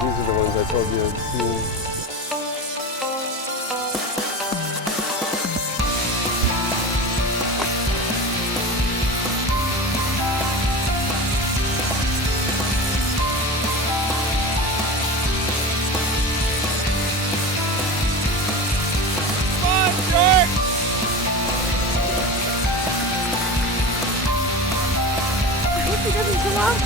these are the ones I told you I'd seen. He doesn't come off.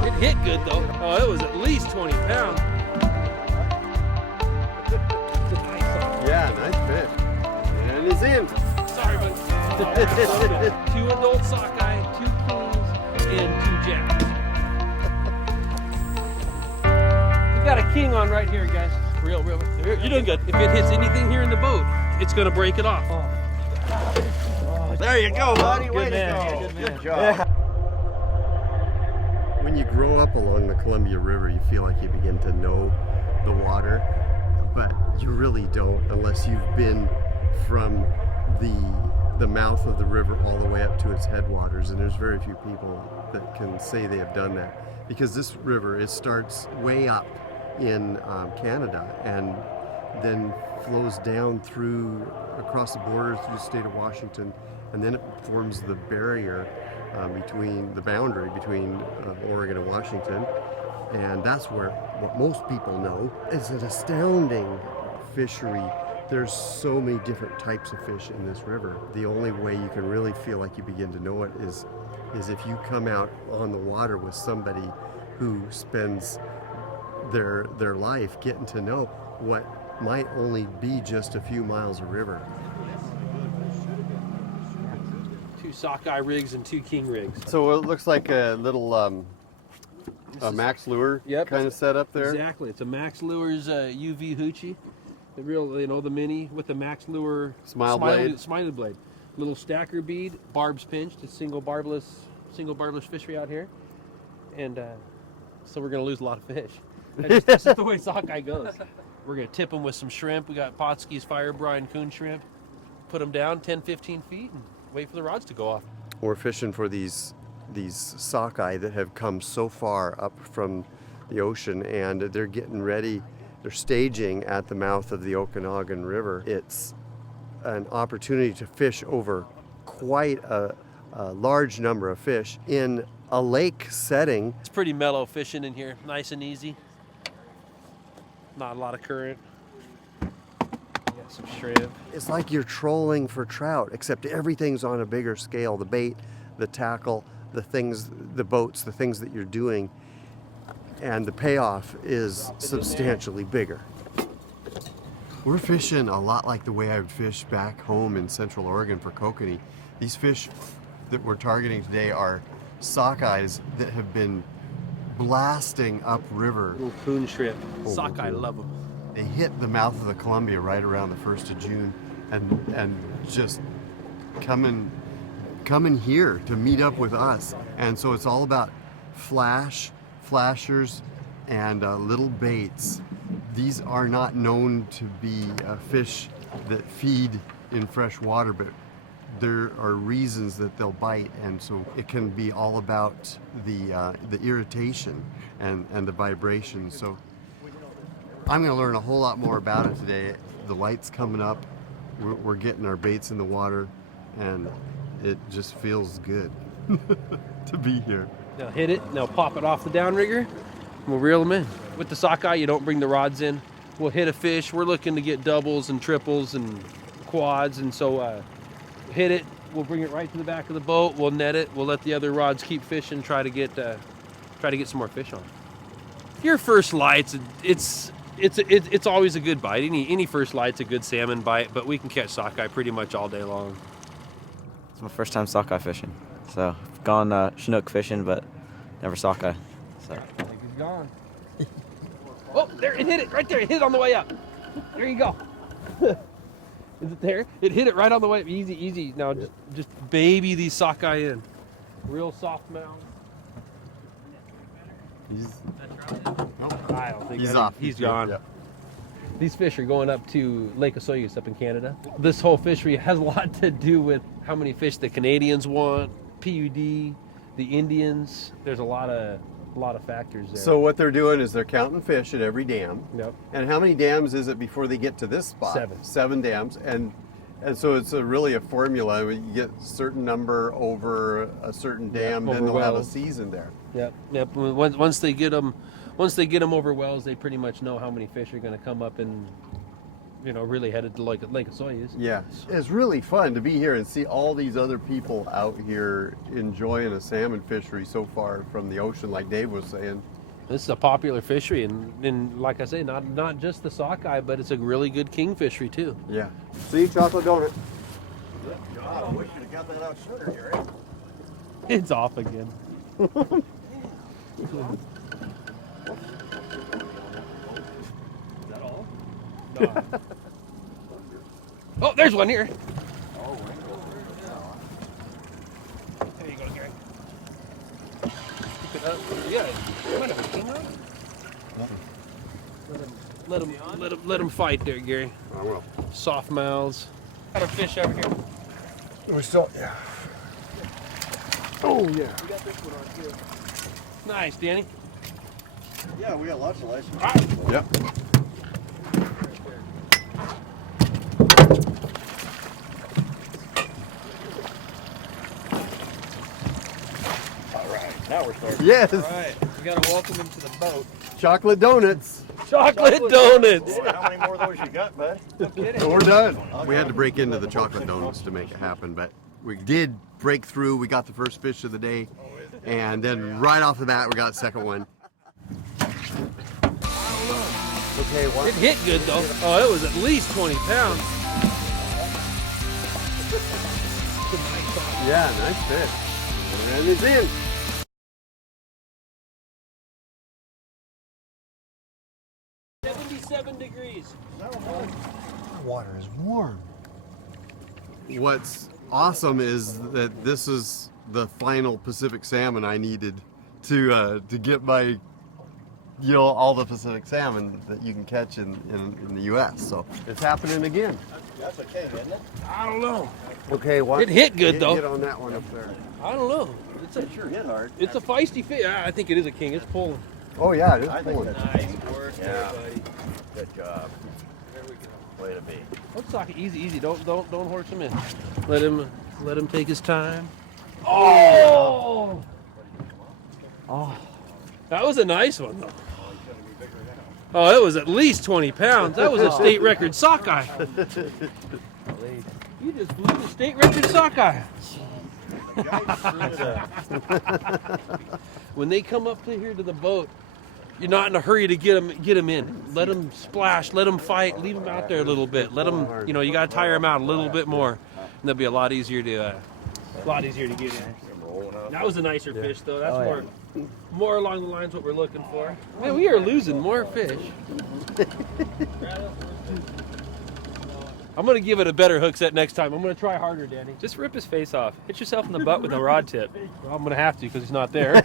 It hit good though. Oh, it was at least 20 pounds. Yeah, nice fish. And he's in. Sorry, but 2 adult sockeye, 2 kings, and 2 jacks. We got a king on right here, guys. Real. You're doing good. If it hits anything here in the boat, it's gonna break it off. There you go, buddy. Way Good man. to go. Good man. Good job. When you grow up along the Columbia River, you feel like you begin to know the water, but you really don't unless you've been from the mouth of the river all the way up to its headwaters, and there's very few people that can say they have done that, because this river, it starts way up in Canada and then flows down through across the border through the state of Washington, and then it forms the barrier between the boundary between Oregon and Washington, and that's where what most people know is an astounding fishery. There's so many different types of fish in this river. The only way you can really feel like you begin to know it is if you come out on the water with somebody who spends their life getting to know what might only be just a few miles of river. 2 sockeye rigs and 2 king rigs. So it looks like a little a Max Lure kind of setup there. Exactly. It's a Max Lure's UV hoochie. The real, the mini with the Max Lure smiley blade. Little stacker bead, barbs pinched. It's single barbless fishery out here, and so we're gonna lose a lot of fish. That's just the way sockeye goes. We're gonna tip them with some shrimp. We got Potskey's fire brine coon shrimp. Put them down 10-15 feet and wait for the rods to go off. We're fishing for these sockeye that have come so far up from the ocean, and they're getting ready. They're staging at the mouth of the Okanagan River. It's an opportunity to fish over quite a large number of fish in a lake setting. It's pretty mellow fishing in here, nice and easy. Not a lot of current. Got some shrimp. It's like you're trolling for trout, except everything's on a bigger scale. The bait, the tackle, the things, the boats, the things that you're doing, and the payoff is substantially bigger. We're fishing a lot like the way I would fish back home in Central Oregon for kokanee. These fish that we're targeting today are sockeyes that have been blasting upriver. Little coon shrimp. Sockeye love them. They hit the mouth of the Columbia right around the 1st of June and just coming here to meet up with us. And so it's all about flashers, and little baits. These are not known to be fish that feed in fresh water, but there are reasons that they'll bite, and so it can be all about the irritation and the vibration. So I'm going to learn a whole lot more about it today. The light's coming up, we're getting our baits in the water, and it just feels good to be here. They'll hit it, and they'll pop it off the downrigger, and we'll reel them in. With the sockeye, you don't bring the rods in. We'll hit a fish. We're looking to get doubles and triples and quads, and so hit it, We'll bring it right to the back of the boat. We'll net it. We'll let the other rods keep fishing. Try to get some more fish on. Your first light's it's always a good bite. Any first light's a good salmon bite, but we can catch sockeye pretty much all day long. It's my first time sockeye fishing, so I've gone Chinook fishing, but never sockeye. So. I think he's gone. Oh, there! It hit it right there. It hit it on the way up. There you go. Is it there? It hit it right on the way up. Easy, easy. Now just baby these sockeye in. Real soft mouth. I don't think He's off. He's gone. Yep. These fish are going up to Lake Osoyoos up in Canada. This whole fishery has a lot to do with how many fish the Canadians want, PUD, the Indians. There's a lot of factors there. So what they're doing is they're counting fish at every dam. Yep. And how many dams is it before they get to this spot? 7. 7 dams. And so it's really a formula. You get a certain number over a certain dam, then they'll have a season there. Yep. Once they get them over wells, they pretty much know how many fish are going to come up and, really headed to Lake Osoyoos. Yeah, it's really fun to be here and see all these other people out here enjoying a salmon fishery so far from the ocean, like Dave was saying. This is a popular fishery, and like I say, not just the sockeye, but it's a really good king fishery too. Yeah. See, chocolate donut. God, I wish you'd have got that out sooner, Gary. It's off again. Is that all? No. Oh, there's one here. There you go, Gary. Pick it up. Yeah, you might have a king rod. Let him fight there, Gary. I will. Soft mouths. Got a fish over here. We still, yeah. Oh, yeah. We got this one on too. Nice, Danny. Yeah, we got lots of license. Yep. All right, now we're starting. Yes. All right, we gotta welcome him to the boat. Chocolate donuts. Chocolate donuts. Boy, how many more of those you got, bud? No kidding. We're done. We had to break into the chocolate donuts to make it happen, but we did break through. We got the first fish of the day, and then right off the bat, we got the second one. Okay, what? It hit good though. Oh, it was at least 20 pounds. Yeah, nice fish. And it's in. Degrees. Water is warm. What's awesome is that this is the final Pacific salmon I needed to get my, all the Pacific salmon that you can catch in the U.S. So it's happening again. That's a king, isn't it? I don't know. Okay, what? It hit good though. Get on that one up there. I don't know. It sure hit hard. It's a feisty fish. I think it is a king. It's pulling. Oh yeah, it is I think pulling. that's Nice work, Yeah. buddy. Good job. There we go. Way to be. Let's talk easy, easy. Don't horse him in. Let him take his time. Oh! Oh. That was a nice one though. Oh, it was at least 20 pounds. That was a state record sockeye. You just blew the state record sockeye. When they come up to here to the boat, you're not in a hurry to get them in. Let them splash, let them fight, leave them out there a little bit. Let them, you got to tire them out a little bit more, and they'll be a lot easier to get in. That was a nicer fish though. That's more along the lines what we're looking for. Man, we are losing more fish. I'm gonna give it a better hook set next time. I'm gonna try harder, Danny. Just rip his face off. Hit yourself in the butt with a rod tip. Well, I'm gonna have to because he's not there.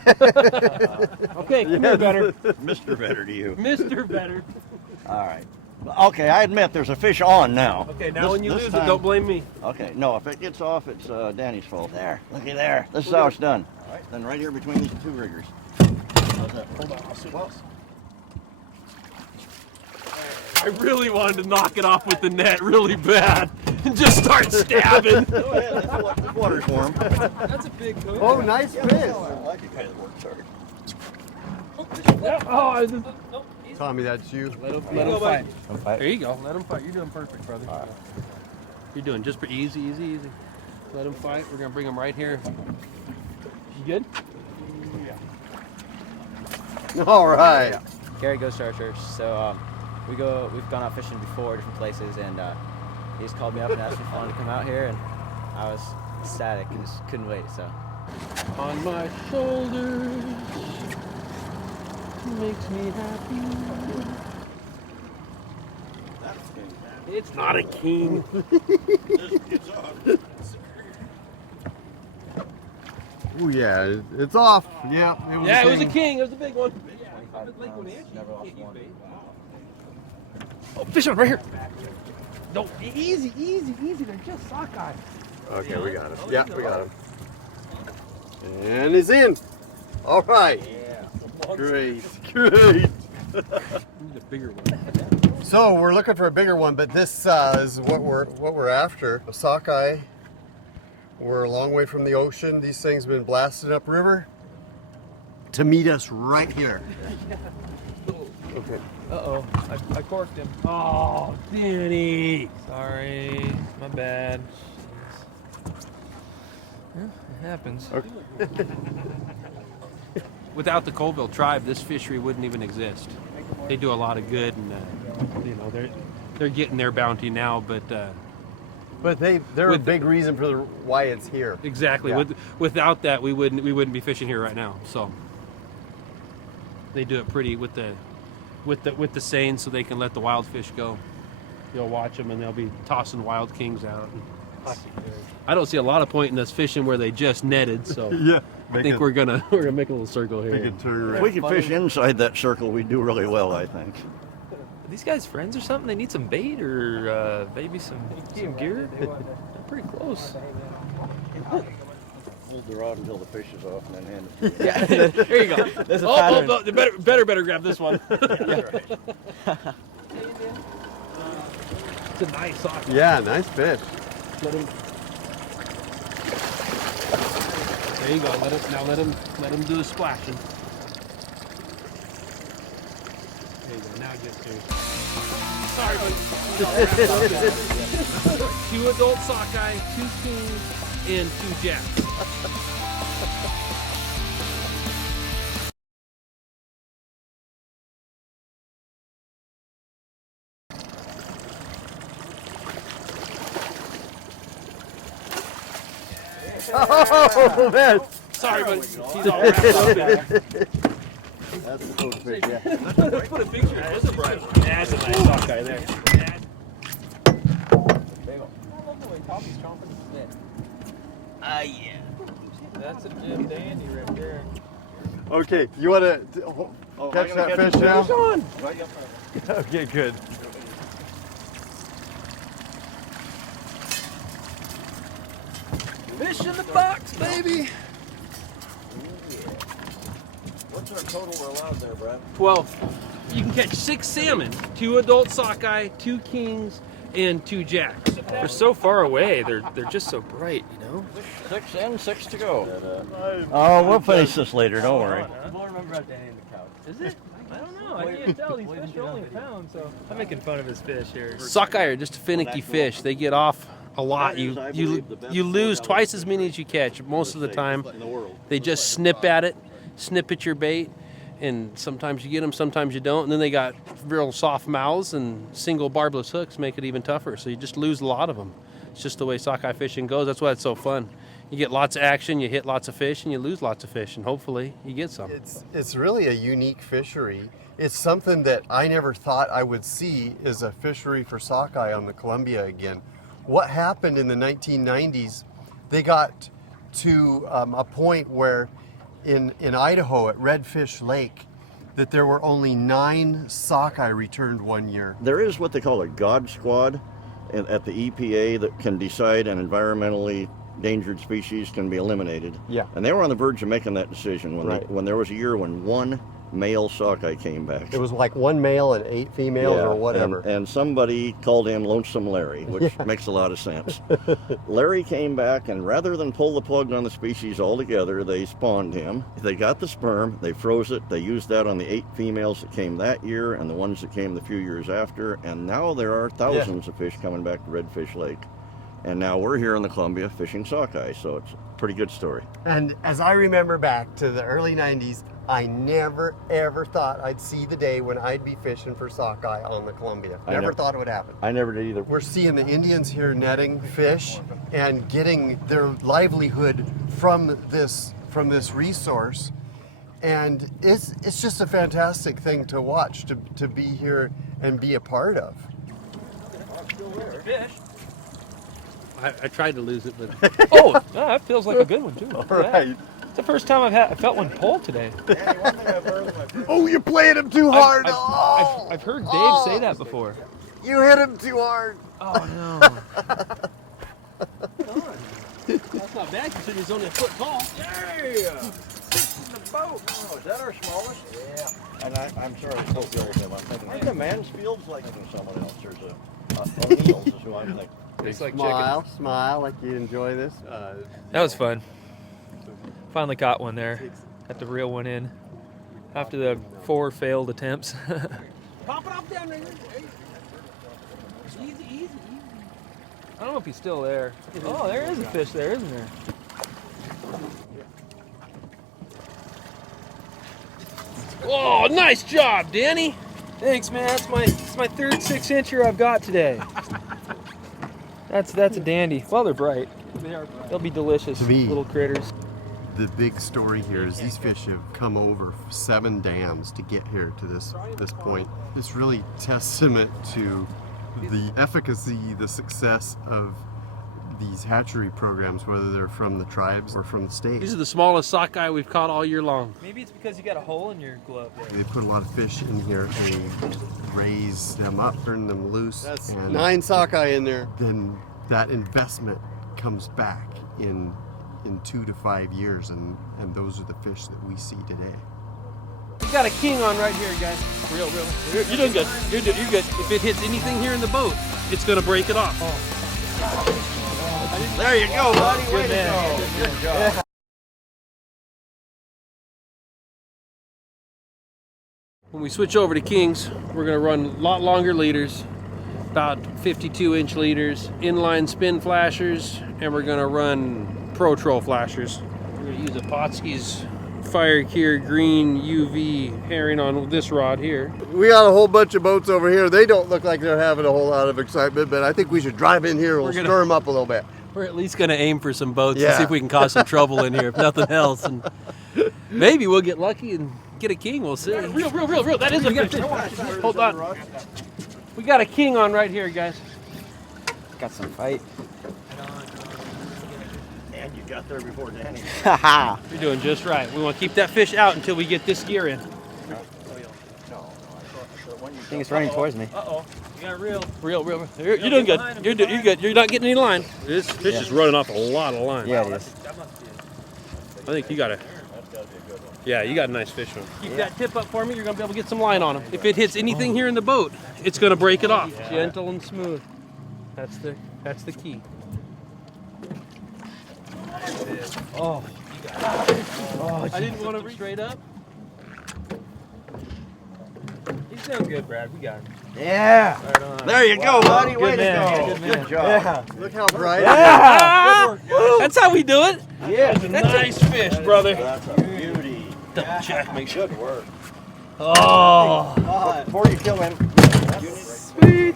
Okay, come here, Better. Mr. Better to you. Mr. Better. All right. Okay, I admit there's a fish on now. Okay, now This- when you this lose time- it, don't blame me. Okay, no, if it gets off, it's Danny's fault. There, looky there. This is how it's done. All right, then right here between these two riggers. How's that? Hold on, I'll sit close. I really wanted to knock it off with the net really bad and just start stabbing. Go ahead, this water's warm. That's a big hook. Oh, nice fish. I like it kind of works hard. Oh, I just, Tommy, that's you. let him fight. There you go. Let him fight. You're doing perfect, brother. You're doing just easy, easy, easy. Let them fight. We're gonna bring them right here. You good? All right. Gary goes to our church, so we've gone out fishing before, different places, and he just called me up and asked me if I wanted to come out here, and I was ecstatic and just couldn't wait. So On my shoulders makes me happy. It's not a king. Oh yeah, it's off. Yeah, It was a king. It was a big one. Oh, fish on right here. No, easy. They're just sockeye. Okay, we got him. Yeah, we got him. And he's in. All right. Yeah. Great. Need a bigger one. So we're looking for a bigger one, but this is what we're after. A sockeye. We're a long way from the ocean. These things have been blasted upriver to meet us right here. Okay. Uh-oh, I corked him. Oh, Danny. Sorry, my bad. Yeah, it happens. Okay. Without the Colville tribe, this fishery wouldn't even exist. They do a lot of good, and they're getting their bounty now, but they're a big reason for why it's here. exactly. Yeah. Without that, we wouldn't be fishing here right now. So they do it pretty with the seine, so they can let the wild fish go. You'll watch them, and they'll be tossing wild kings out. I don't see a lot of point in us fishing where they just netted. So Yeah. I think we're gonna make a little circle here. If we can fish inside that circle, we do really well, I think. Are these guys friends or something? They need some bait or maybe some gear? They're pretty close. Hold the rod until the fish is off and then hand it to Yeah, there you go. There's a pattern. Oh, better grab this one. It's a nice sock. Yeah, nice fish. There you go. Let him do the splashing. There you go. Now get to. Sorry, buddy. 2 adult sockeye, 2 kings, and 2 jacks. Oh man! Sorry, buddy. He's all wrapped up in there. That's the cold fish, yeah. Let's put a picture of this. That's a nice sockeye there. Yeah. That's a Jim Dandy right there. Okay, you want to catch that fish now? Okay, good. Fish in the box, baby. What's our total we're allowed there, Brad? 12. You can catch 6 salmon, 2 adult sockeye, 2 kings, and 2 jacks. They're so far away. They're just so bright, you know. 6 in, 6 to go. Oh, we'll finish this later. Don't worry. Is it? I don't know. I can't tell. These fish are only a pound, so I'm making fun of his fish here. Sockeye are just a finicky fish. They get off a lot. You lose twice as many as you catch most of the time. They just snip at your bait, and sometimes you get them, sometimes you don't. And then they got real soft mouths, and single barbless hooks make it even tougher. So you just lose a lot of them. It's just the way sockeye fishing goes. That's why it's so fun. You get lots of action, you hit lots of fish, and you lose lots of fish, and hopefully you get some. It's really a unique fishery. It's something that I never thought I would see is a fishery for sockeye on the Columbia again. What happened in the 1990s, they got to a point where in Idaho at Redfish Lake, that there were only 9 sockeye returned one year. There is what they call a God Squad at the EPA that can decide an environmentally endangered species can be eliminated. Yeah. And they were on the verge of making that decision when there was a year when 1 male sockeye came back. It was like 1 male and 8 females or whatever. And somebody called him Lonesome Larry, which makes a lot of sense. Larry came back, and rather than pull the plug on the species altogether, they spawned him. They got the sperm, they froze it, they used that on the 8 females that came that year and the ones that came the few years after, and now there are thousands of fish coming back to Redfish Lake. And now we're here in the Columbia fishing sockeye, so it's a pretty good story. And as I remember back to the early 90s, I never ever thought I'd see the day when I'd be fishing for sockeye on the Columbia. Never thought it would happen. I never did either. We're seeing the Indians here netting fish and getting their livelihood from this resource. And it's just a fantastic thing to watch, to be here and be a part of. Fish. I tried to lose it, but Oh, that feels like a good one too. All right. It's the first time I felt one pull today. Oh, you're playing him too hard. I've heard Dave say that before. You hit him too hard. Oh no. that's not bad considering he's only a foot tall. Oh, is that our smallest? Yeah. And I'm sorry, I spoke ill of him. I'm thinking, I think a Mansfield's like someone else. There's O'Neill's is who I'm like. It's like Smile like you enjoy this. That was fun. Finally caught one there. Had to reel one in after the 4 failed attempts. Pop it up down there. Easy, easy. I don't know if he's still there. Oh, there is a fish there, isn't there? Oh, nice job, Danny. Thanks, man. It's my third 6-incher I've got today. That's a dandy. Well, they're bright. They'll be delicious, little critters. The big story here is these fish have come over 7 dams to get here to this point. It's really testament to the efficacy, the success of these hatchery programs, whether they're from the tribes or from the state. These are the smallest sockeye we've caught all year long. Maybe it's because you got a hole in your glove there. They put a lot of fish in here, they raise them up, turn them loose. That's and 9 sockeye in there. then that investment comes back in 2 to 5 years, and those are the fish that we see today. We got a king on right here, guys. Real. You're doing good. You're good. If it hits anything here in the boat, it's gonna break it off. There you go, buddy. Good man. Good job. When we switch over to kings, we're gonna run a lot longer leaders, about 52-inch leaders, inline spin flashers, and we're gonna run Pro Troll flashers. We're gonna use a Potskey's Fire Cure Green UV herring on this rod here. We got a whole bunch of boats over here. They don't look like they're having a whole lot of excitement, but I think we should drive in here and we'll stir them up a little bit. We're at least gonna aim for some boats and Yeah. see if we can cause some trouble in here, if nothing else. And maybe we'll get lucky and get a king, we'll see. Real. That is a fish. Hold on. We got a king on right here, guys. Got some fight. And you got there before Danny. Haha. You're doing just right. We want to keep that fish out until we get this gear in. I think it's running towards me. Uh-oh. You got real. You're doing good. You're good. You're not getting any line. This fish is running off a lot of line. Yeah, it is. I think you got a... Yeah, you got a nice fish one. Keep that tip up for me. You're going to be able to get some line on him. If it hits anything here in the boat, it's going to break it off. Gentle and smooth. That's the key. Oh. I didn't want to reach straight up. He's doing good, Brad. We got him. Yeah. Right on. There you go, buddy. Way Good man. to go. Good man. Good job. Look how bright. Yeah. That's how we do it. Yeah. That's a nice fish, brother. That's a beauty. Double check, make sure. Good work. Oh. Before you kill him, Sweet.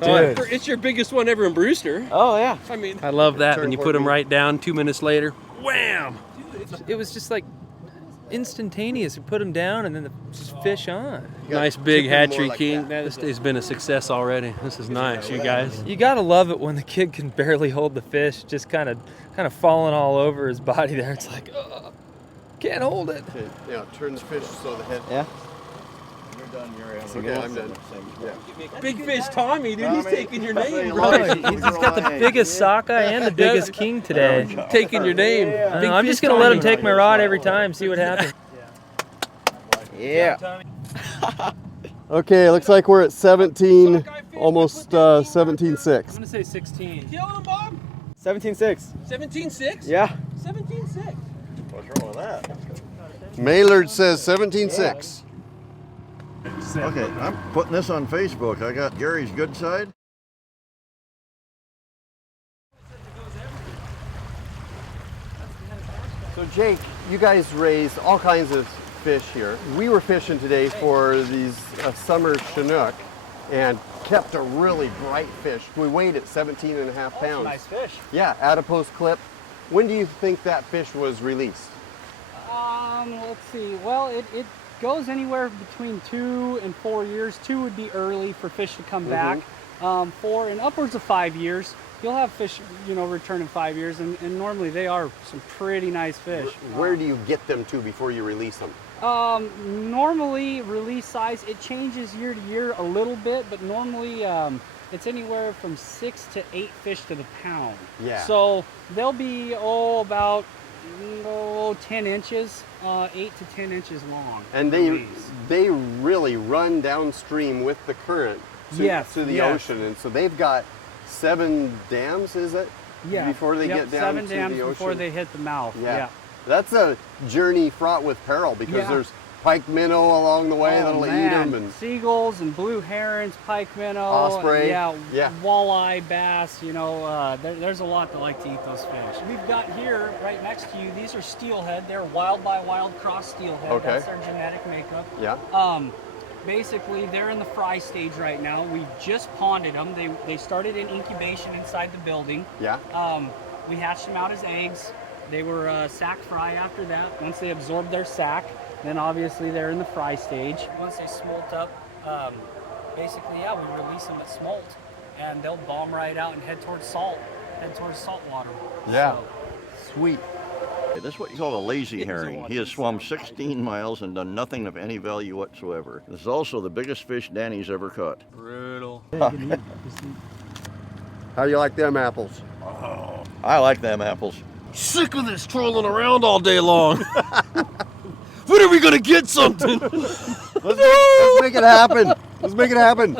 Dude. It's your biggest one ever in Brewster. Oh, yeah. I mean, I love that when you put them right down. 2 minutes later, wham! It was just like instantaneous. We put him down and then the fish on. Nice big chicken more hatchery like king. that. This day's been a success already. This is nice, you guys. You gotta love it when the kid can barely hold the fish, just kind of falling all over his body there. It's like, can't hold it. Okay, now turn the fish so the head. Yeah. you're done. You're in. Okay, I'm done. Yeah. Big fish Tommy, dude, he's Tommy. taking your name, Oh, bro. he's got the biggest sockeye and the biggest king today. Taking your name. I Big know, I'm fish just gonna let him Tommy. take my rod every time, see what happens. Yeah. Okay, looks like we're at 17, almost 17.6. I'm gonna say 16. Killing him, Bob? 17.6. 17.6? Yeah. 17.6. What's wrong with that? Maylard says 17.6. Okay, I'm putting this on Facebook. I got Gary's good side. So Jake, you guys raise all kinds of fish here. We were fishing today for these summer Chinook and kept a really bright fish. We weighed it 17 and a half pounds. Nice fish. Yeah, adipose clip. When do you think that fish was released? Let's see. Well, it goes anywhere between 2 and 4 years. 2 would be early for fish to come back. 4 and upwards of 5 years. You'll have fish, return in 5 years, and normally they are some pretty nice fish. Where do you get them to before you release them? Normally, release size, it changes year to year a little bit, but normally it's anywhere from 6 to 8 fish to the pound. Yeah. So they'll be, about 10 inches, 8 to 10 inches long. And they really run downstream with the current to the ocean. And so they've got 7 dams, is it? Yeah. Before they get down 7 to dams the ocean? before they hit the mouth. Yeah. That's a journey fraught with peril because there's pike minnow along the way that'll eat them. And seagulls and blue herons, pike minnow, osprey. walleye, bass, there's a lot that like to eat those fish. We've got here, right next to you, these are steelhead. They're wild by wild cross steelhead. Okay. That's their genetic makeup. Yeah. Basically, they're in the fry stage right now. We've just ponded them. They started in incubation inside the building. Yeah. We hatched them out as eggs. They were sack fry after that. Once they absorbed their sack, then obviously they're in the fry stage. Once they smolt up, basically, we release them at smolt, and they'll bomb right out and head towards salt water. Yeah. So, Sweet. This is what you call a lazy herring. He has swum 16 miles and done nothing of any value whatsoever. This is also the biggest fish Danny's ever caught. Brutal. How do you like them apples? I like them apples. Sick of this trolling around all day long. When are we gonna get something? Let's make it happen. Let's make it happen.